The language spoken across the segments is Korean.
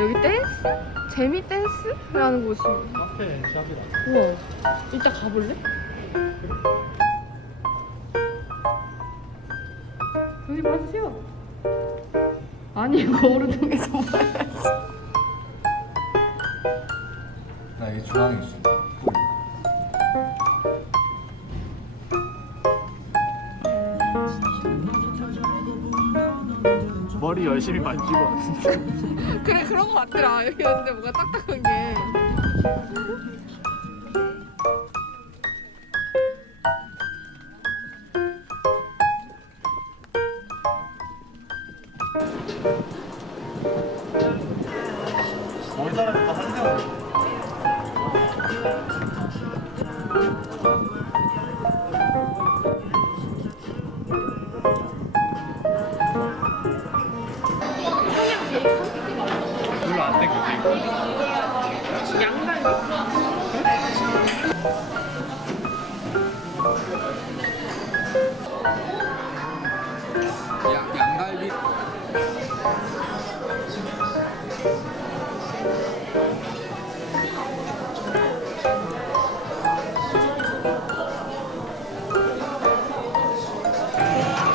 여기 댄스? 재미 댄스 라는 곳이. 카페 샵이라 우와. 이따 가볼래? 여기 마세요. 아니 거울을 통해서 봐야지. 나 이게 중앙에 있어 머리 열심히 만지고 왔는데 그래 그런 거 같더라. 여기 왔는데 뭔가 딱딱한 게. 안 땡겨 양, 양갈비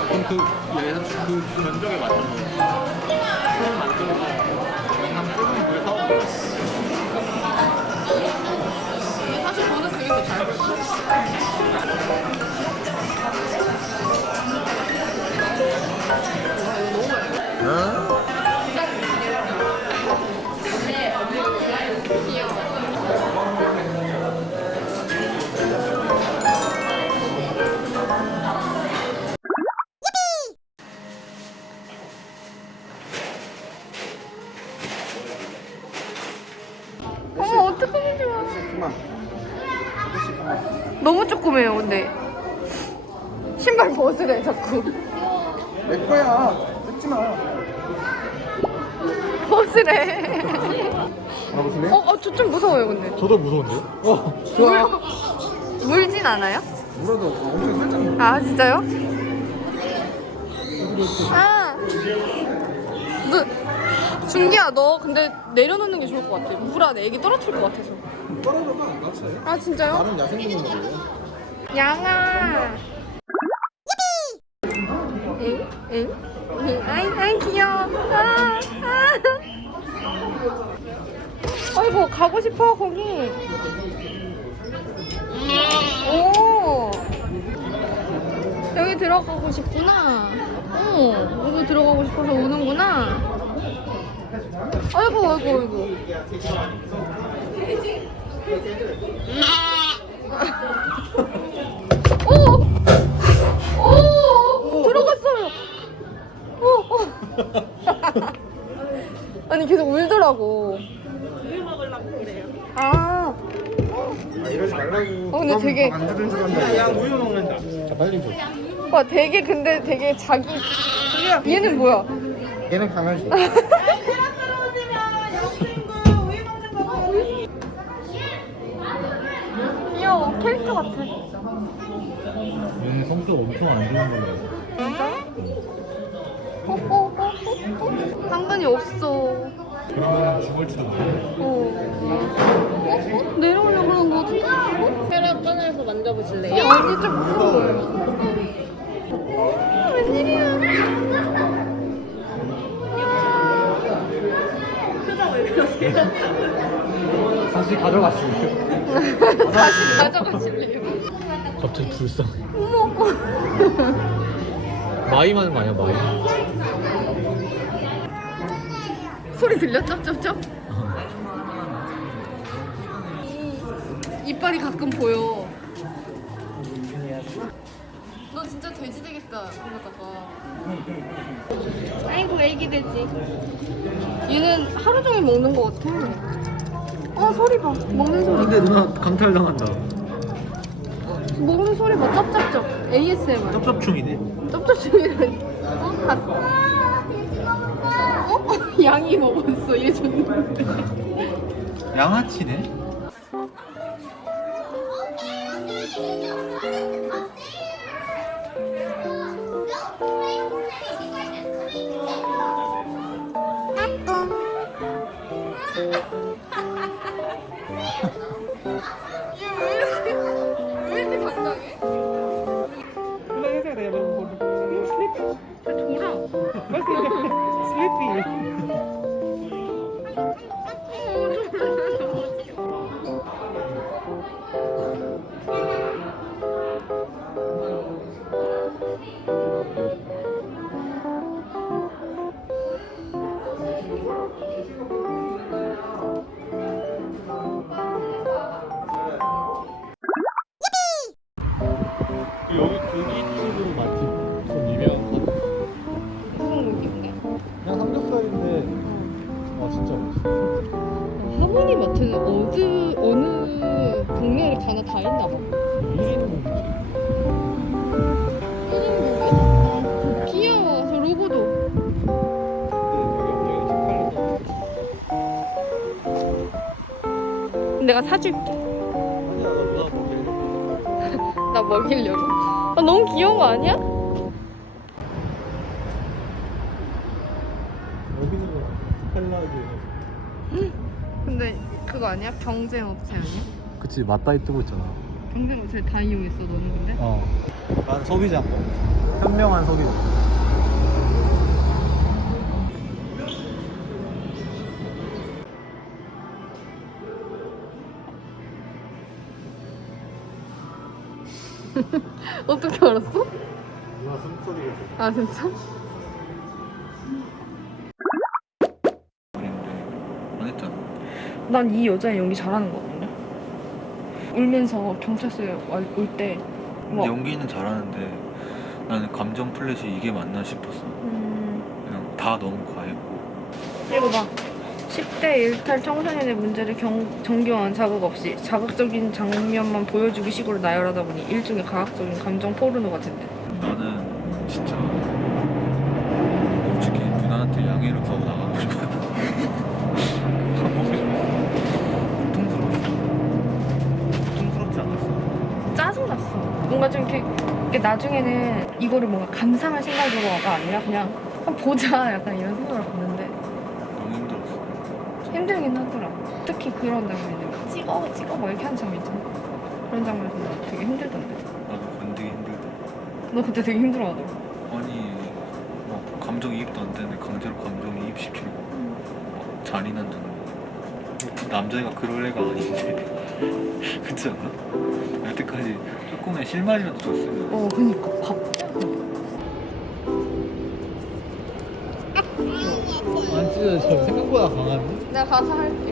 그럼 그 얘는 그 면적에 맞춰서 손 만들어서 사실 저는 그게 더잘 먹어. 어 너무 조그매요 근데. 신발 벗으래 자꾸. 내 거야. 뜯지 마. 벗으래. 알아보실래요? 어, 어, 저 좀 무서워요 근데. 저도 무서운데요? 어 물, 물진 않아요? 물어도 엄청 살짝 물어 아 진짜요? 아. 너, 준기야 너 근데 내려놓는 게 좋을 것 같아. 물 안에 애기 떨어뜨릴 것 같아서 떨어져도 안 다쳐요 아 진짜요? 나름 야생 동물이에요 양아 응? 응? 응? 아이, 아이 귀여워 아, 아. 아이고 가고 싶어 거기 오 여기 들어가고 싶구나 어 여기 들어가고 싶어서 우는구나 아이고 아이고 아이고 오! 오! 들어갔어요. 오! 오. 아니 계속 울더라고. 우유 먹으려고 그래요. 아. 아 이러지 말라고 어, 근데 되게- 만드는 줄 안다 야 우유 먹는다 자 빨리 줘 와 되게 근데 되게 자기 얘는 뭐야? 얘는 강아지 귀여워 캐릭터 같아. 얘는 성격 엄청 안 좋은 어, 어, 어, 어, 어. 당근이 없어. 그러면 죽을지도 몰라요 어. 어? 어? 내려오려고 그러는 거 같은데? 어? 혈압 꺼내서 만져보실래요? 아니 좀 무서워요. 어, 웬일이야? 다시 가져갔어요 다시 가져가실래요? 갑자기 불쌍해 어머. 마이 하는 거 아니야 마이 소리 들려? 쩝쩝쩝? 이빨이 가끔 보여. 너 진짜 돼지 되겠다. 그러다가. 아이고 애기 돼지. 얘는 하루 종일 먹는 거 같아. 어 소리 봐. 먹는 소리. 근데 누나 강탈 당한다 먹는 소리 봐. 쩝쩝쩝. ASMR. 쩝쩝충이네 쩝쩝충이라니. 어? 갔어. 어? 양이 먹었어. 얘 줬는데. 양아치네 여기 고깃집으로 맛집 좀 유명한 거 무슨 느낌인데? 그냥 삼겹살인데 아 진짜 맛있어 하모니 마트는 어느 어느 동네를 가나 다 있나 봐. 1인 고깃집 아, 귀여워. 저 로고도. 내가 사줄게. 먹이려고. 아, 너무 귀여운 거 아니야? 여기는 근데 그거 아니야? 경쟁 업체 아니야? 그치 맞다이 뜨고 있잖아 경쟁 업체 다 이용했어 너는 근데? 어. 난 소비자 현명한 소비자 어떻게 알았어? 누나 숨소리가 아 진짜? 안 했잖아. 난 이 여자의 연기 잘하는 거 같은데? 울면서 경찰서에 올때 뭐 연기는 잘하는데 나는 감정 플랫이 이게 맞나 싶었어. 음... 그냥 다 너무 과했고. 이거 봐 10대 일탈 청소년의 문제를 경, 정교한 자극 없이 자극적인 장면만 보여주기 식으로 나열하다 보니 일종의 과학적인 감정 포르노 같은데 나는 진짜 솔직히 누나한테 양해를 구하고 나가고. 보고. 고통스럽지 않았어. 짜증났어 뭔가 좀 이렇게, 이렇게 나중에는 이거를 뭔가 감상할 생각으로가 아니라 그냥 한번 보자 약간 이런 생각을 힘들었어. 힘들긴 하더라 특히 그런 장면이 막 찍어 찍어 막 이렇게 하는 장면 있잖아. 그런 장면 보면 되게 힘들던데. 나도 건드기 힘들다. 너 그때 되게 힘들어하더라. 아니 막 감정 이입도 안 되는데 강제로 감정 이입시키고 막 잔인한 장면 남자애가 그럴 애가 아닌데. 그렇지 않아? 여태까지 조금의 실마리라도 줬으면 어. 그니까. 밥 안 찢어져 생각보다 강한데? 내가 가서 할게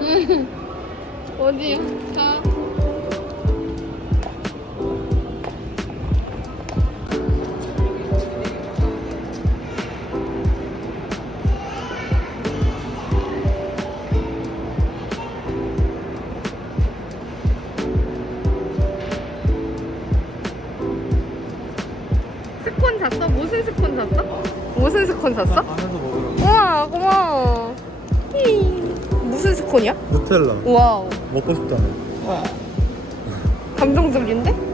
음, 어디야? 자. 스콘 샀어? 무슨 스콘 샀어? 무슨 스콘 샀어? 먹으라고 우와 고마워 히. 무슨 스콘이야? 누텔라 와우 먹고 싶다며 감동적인데?